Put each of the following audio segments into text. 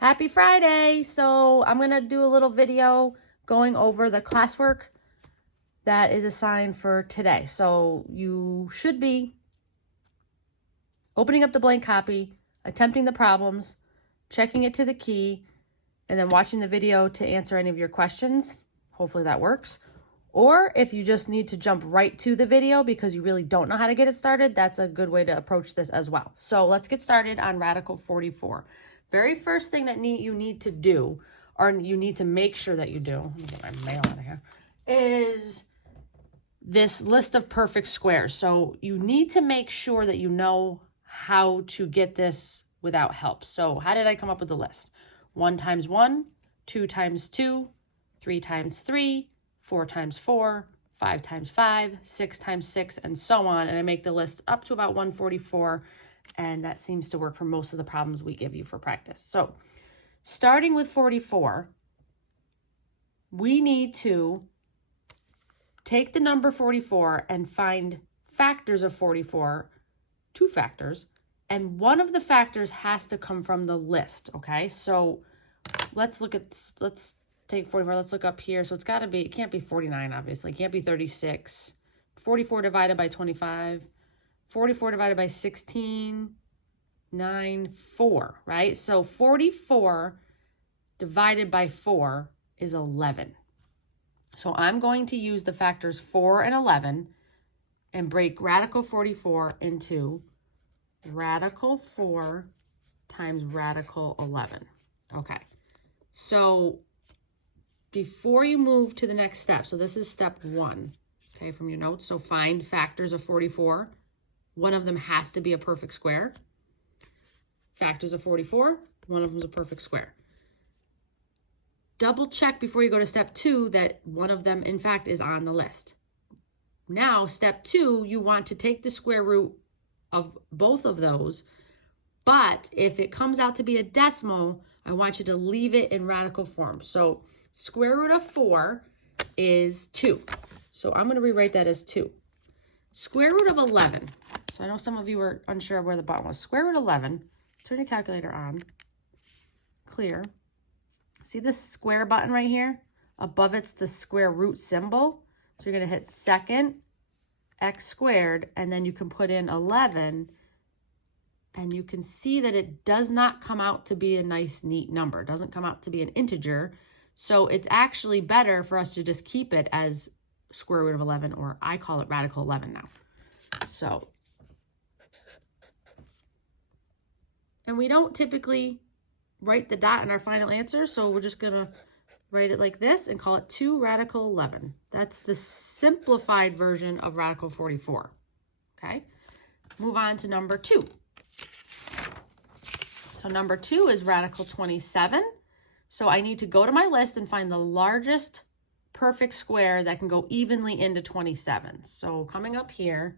Happy Friday! So I'm going to do a little video going over the classwork that is assigned for today. So you should be opening up the blank copy, attempting the problems, checking it to the key, and then watching the video to answer any of your questions. Hopefully that works. Or if you just need to jump right to the video because you really don't know how to get it started, that's a good way to approach this as well. So let's get started on Radical 44. Very first thing that you need to do, or you need to make sure that you do, let me get my mail out of here, is this list of perfect squares. So you need to make sure that you know how to get this without help. So how did I come up with the list? 1 times 1, 2 times 2, 3 times 3, 4 times 4, 5 times 5, 6 times 6, and so on. And I make the list up to about 144, and that seems to work for most of the problems we give you for practice. So starting with 44, we need to take the number 44 and find factors of 44, 2 factors, and one of the factors has to come from the list, okay? So let's take 44, let's look up here. So it's gotta be, it can't be 49, obviously. It can't be 36. 44 divided by 25. 44 divided by 16, 9, 4, right? So 44 divided by 4 is 11. So I'm going to use the factors 4 and 11 and break radical 44 into radical 4 times radical 11. Okay, so before you move to the next step, so this is step 1, okay, from your notes. So find factors of 44. One of them has to be a perfect square. Factors of 44, one of them is a perfect square. Double check before you go to step 2 that one of them, in fact, is on the list. Now, step 2, you want to take the square root of both of those, but if it comes out to be a decimal, I want you to leave it in radical form. So square root of 4 is 2. So I'm going to rewrite that as 2. Square root of 11. So I know some of you were unsure of where the button was. Square root 11. Turn your calculator on. Clear. See this square button right here? Above it's the square root symbol. So you're going to hit second x squared, and then you can put in 11, and you can see that it does not come out to be a nice, neat number. It doesn't come out to be an integer. So it's actually better for us to just keep it as square root of 11, or I call it radical 11 now. So, and we don't typically write the dot in our final answer, so we're just gonna write it like this and call it 2 radical 11. That's the simplified version of radical 44, okay? Move on to number 2. So number 2 is radical 27. So I need to go to my list and find the largest perfect square that can go evenly into 27. So coming up here,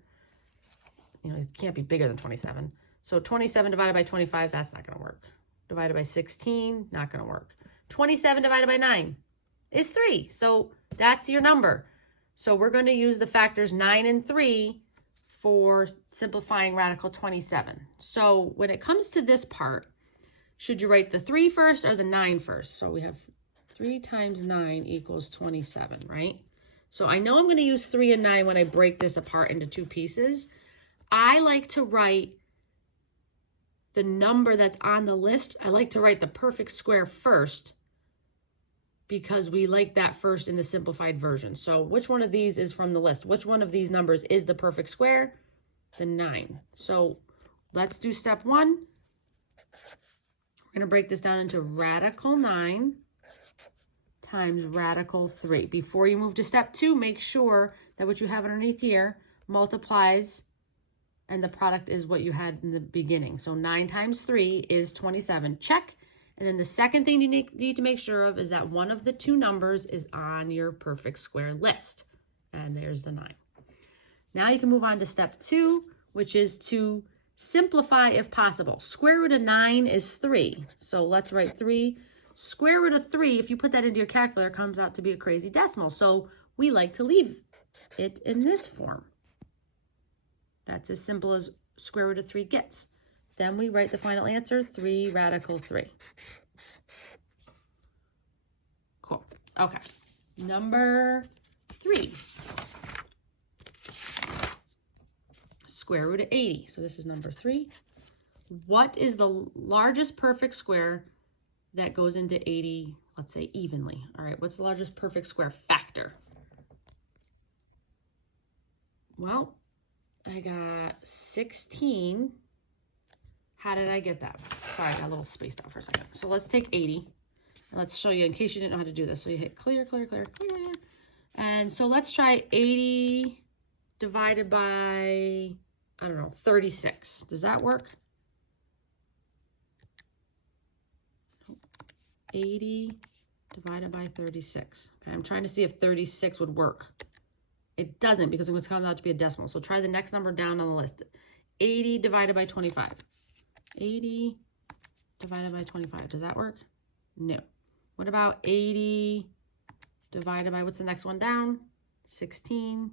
it can't be bigger than 27. So 27 divided by 25, that's not gonna work. Divided by 16, not gonna work. 27 divided by 9 is 3. So that's your number. So we're going to use the factors 9 and 3 for simplifying radical 27. So when it comes to this part, should you write the 3 first or the 9 first? So we have 3 times 9 equals 27, right? So I know I'm going to use 3 and 9 when I break this apart into 2 pieces. I like to write the number that's on the list. I like to write the perfect square first because we like that first in the simplified version. So which one of these is from the list? Which one of these numbers is the perfect square? The 9. So let's do step 1. We're going to break this down into radical 9 times radical 3. Before you move to step 2, make sure that what you have underneath here multiplies and the product is what you had in the beginning. So 9 times 3 is 27. Check. And then the second thing you need to make sure of is that one of the 2 numbers is on your perfect square list. And there's the 9. Now you can move on to step 2, which is to simplify if possible. Square root of 9 is 3. So let's write 3. Square root of 3, if you put that into your calculator, comes out to be a crazy decimal. So we like to leave it in this form. That's as simple as square root of 3 gets. Then we write the final answer, 3 radical 3. Cool. Okay. Number 3. Square root of 80. So this is number 3. What is the largest perfect square that goes into 80, let's say evenly? All right, what's the largest perfect square factor? Well, I got 16. How did I get that? Sorry, I got a little spaced out for a second. So let's take 80. And let's show you in case you didn't know how to do this. So you hit clear, clear, clear, clear. And so let's try 80 divided by, I don't know, 36. Does that work? 80 divided by 36. Okay, I'm trying to see if 36 would work. It doesn't because it's coming out to be a decimal. So try the next number down on the list. 80 divided by 25. 80 divided by 25. Does that work? No. What about 80 divided by, what's the next one down? 16.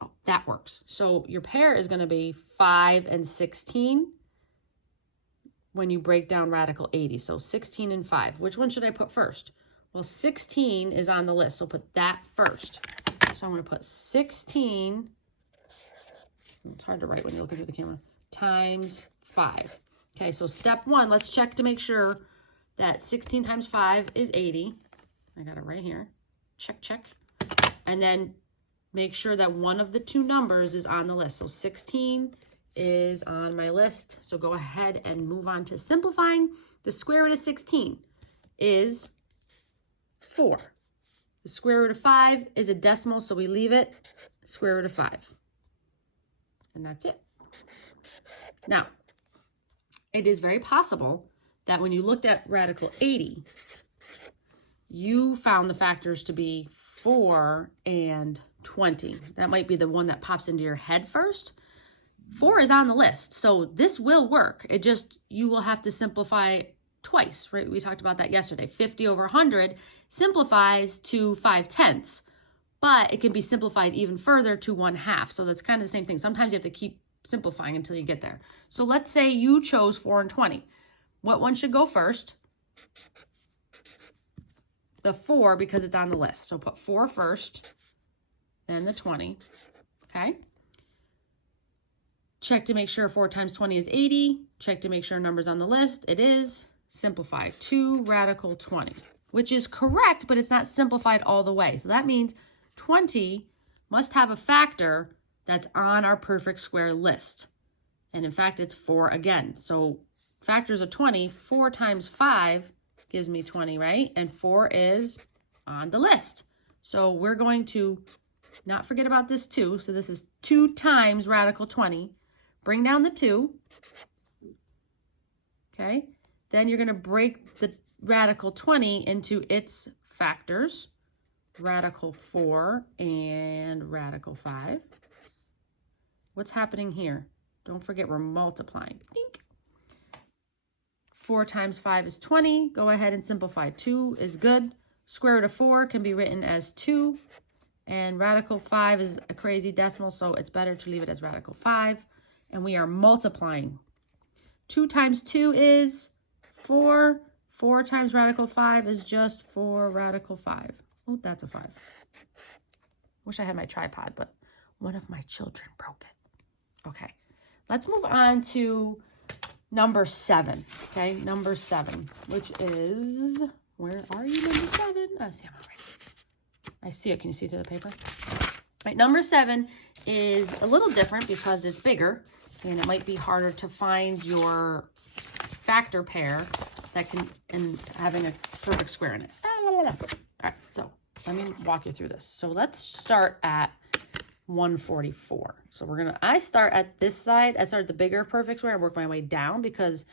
Oh, that works. So your pair is going to be 5 and 16 when you break down radical 80. So 16 and 5. Which one should I put first? Well, 16 is on the list, so put that first. So I'm going to put 16, it's hard to write when you're looking through the camera, times 5. Okay, so step 1, let's check to make sure that 16 times 5 is 80. I got it right here. Check, check. And then make sure that one of the two numbers is on the list. So 16 is on my list. So go ahead and move on to simplifying. The square root of 16 is 4. The square root of 5 is a decimal, so we leave it square root of 5. And that's it. Now, it is very possible that when you looked at radical 80, you found the factors to be 4 and 20. That might be the one that pops into your head first. 4 is on the list, so this will work. It just, you will have to simplify twice, right? We talked about that yesterday. 50 over 100 simplifies to 5/10, but it can be simplified even further to 1/2. So that's kind of the same thing. Sometimes you have to keep simplifying until you get there. So let's say you chose 4 and 20. What one should go first? The 4, because it's on the list. So put 4 first, then the 20, okay? Check to make sure 4 times 20 is 80. Check to make sure number's on the list. It is. Simplify 2 radical 20, which is correct, but it's not simplified all the way. So that means 20 must have a factor that's on our perfect square list. And in fact, it's 4 again. So factors of 20, 4 times 5 gives me 20, right? And 4 is on the list. So we're going to not forget about this 2. So this is 2 times radical 20. Bring down the 2. Okay. Then you're going to break the radical 20 into its factors. Radical 4 and radical 5. What's happening here? Don't forget we're multiplying. Dink. 4 times 5 is 20. Go ahead and simplify. 2 is good. Square root of 4 can be written as 2. And radical 5 is a crazy decimal, so it's better to leave it as radical 5. And we are multiplying. 2 times 2 is 4. 4 times radical 5 is just 4 radical 5. Oh, that's a 5. Wish I had my tripod, but one of my children broke it. Okay, let's move on to number 7. Okay, number 7, which is, where are you, number 7? Oh, see, I'm already. I see it. Can you see through the paper? Right, number 7 is a little different because it's bigger, and it might be harder to find your factor pair that can, and having a perfect square in it. All right, so let me walk you through this. So let's start at 144. So I start at this side. I start at the bigger perfect square and work my way down, because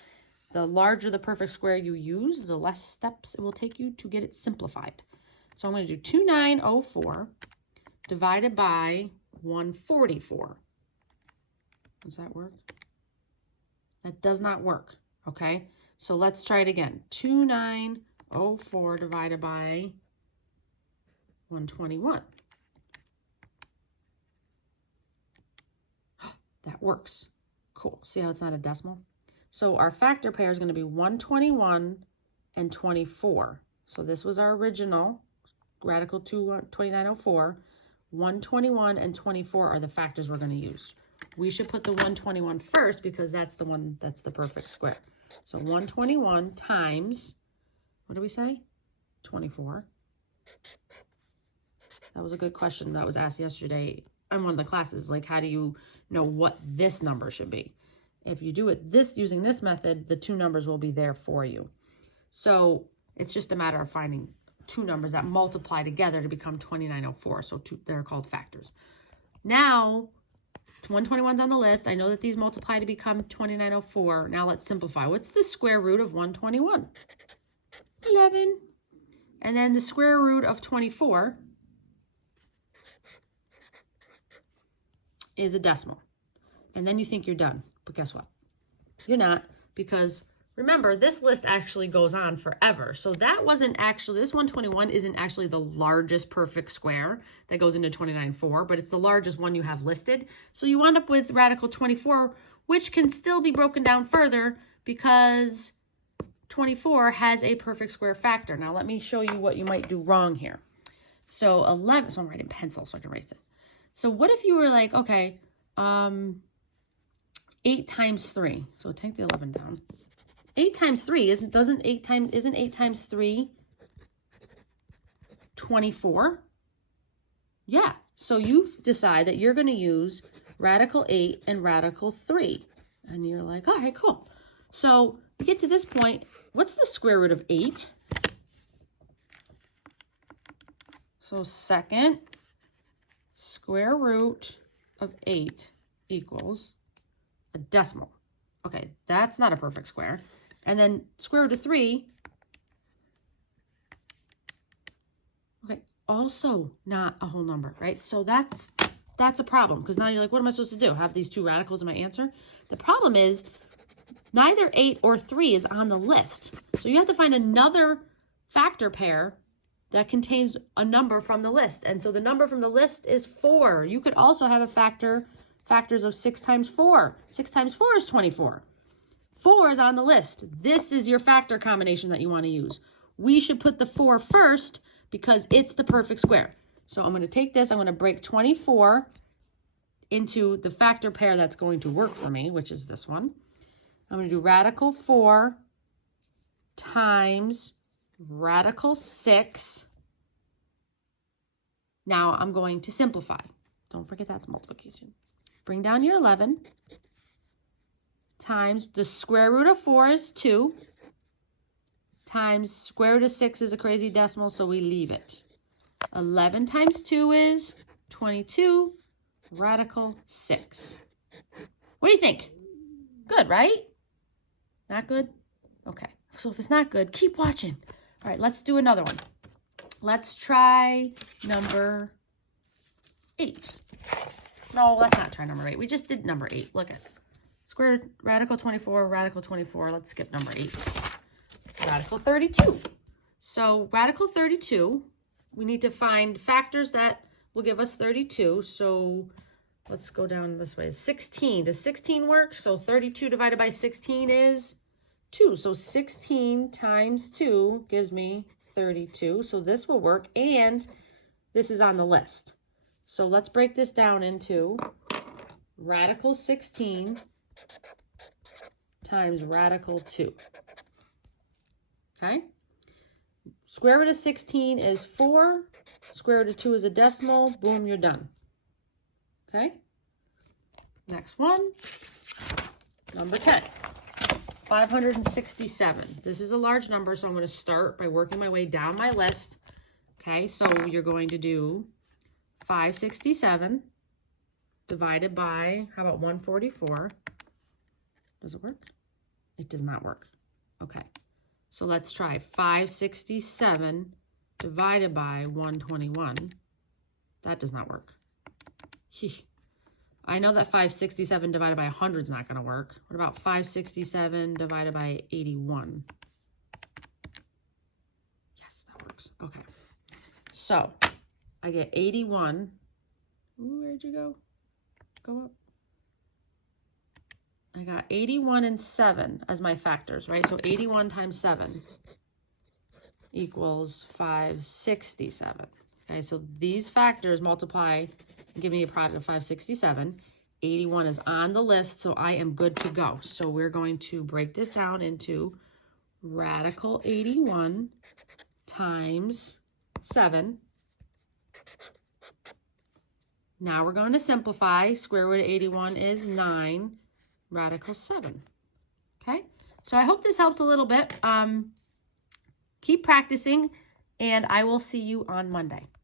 the larger the perfect square you use, the less steps it will take you to get it simplified. So I'm going to do 2904 divided by 144. Does that work? That does not work. Okay, so let's try it again. 2904 divided by 121. That works. Cool. See how it's not a decimal? So our factor pair is going to be 121 and 24. So this was our original radical 2904. 121 and 24 are the factors we're going to use. We should put the 121 first because that's the one that's the perfect square. So 121 times, what do we say? 24. That was a good question that was asked yesterday in one of the classes. Like, how do you know what this number should be? If you do it using this method, the two numbers will be there for you. So it's just a matter of finding two numbers that multiply together to become 2904. So they're called factors. Now, 121's on the list. I know that these multiply to become 2904. Now let's simplify. What's the square root of 121? 11. And then the square root of 24 is a decimal. And then you think you're done. But guess what? You're not, because remember, this list actually goes on forever. So that wasn't actually, this 121 isn't actually the largest perfect square that goes into 29.4, but it's the largest one you have listed. So you wind up with radical 24, which can still be broken down further because 24 has a perfect square factor. Now let me show you what you might do wrong here. So 11, so I'm writing pencil so I can erase it. So what if you were like, okay, 8 times 3. So take the 11 down. 8 times 3 isn't 8 times 3 24? Yeah. So you decide that you're going to use radical 8 and radical 3. And you're like, all right, cool. So we get to this point. What's the square root of 8? So second square root of 8 equals a decimal. Okay, that's not a perfect square. And then square root of 3, okay, also not a whole number, right? So that's a problem, because now you're like, what am I supposed to do? Have these two radicals in my answer? The problem is neither 8 or 3 is on the list. So you have to find another factor pair that contains a number from the list. And so the number from the list is 4. You could also have a factors of 6 times 4. 6 times 4 is 24. 4 is on the list. This is your factor combination that you want to use. We should put the 4 first because it's the perfect square. So I'm going to take this, I'm going to break 24 into the factor pair that's going to work for me, which is this one. I'm going to do radical 4 times radical 6. Now I'm going to simplify. Don't forget that's multiplication. Bring down your 11 times the square root of 4 is 2 times square root of 6 is a crazy decimal, so we leave it. 11 times 2 is 22, radical 6. What do you think? Good, right? Not good? Okay. So if it's not good, keep watching. All right, let's do another one. Let's try number 8. No, let's not try number 8. We just did number 8. Look at it. Square radical 24, radical 24. Let's skip number 8. Radical 32. So radical 32, we need to find factors that will give us 32. So let's go down this way. 16. Does 16 work? So 32 divided by 16 is 2. So 16 times 2 gives me 32. So this will work, and this is on the list. So let's break this down into radical 16 times radical 2. Okay? Square root of 16 is 4. Square root of 2 is a decimal. Boom, you're done. Okay? Next one. Number 10. 567. This is a large number, so I'm going to start by working my way down my list. Okay, so you're going to do 567 divided by, how about 144? Does it work? It does not work. Okay, so let's try 567 divided by 121. That does not work. I know that 567 divided by 100 is not going to work. What about 567 divided by 81? Yes, that works. Okay. So I get 81. Ooh, where'd you go? Go up. I got 81 and 7 as my factors, right? So 81 times 7 equals 567. Okay, so these factors multiply and give me a product of 567. 81 is on the list, so I am good to go. So we're going to break this down into radical 81 times 7. Now we're going to simplify. Square root of 81 is 9, radical 7. Okay, so I hope this helps a little bit. Keep practicing, and I will see you on Monday.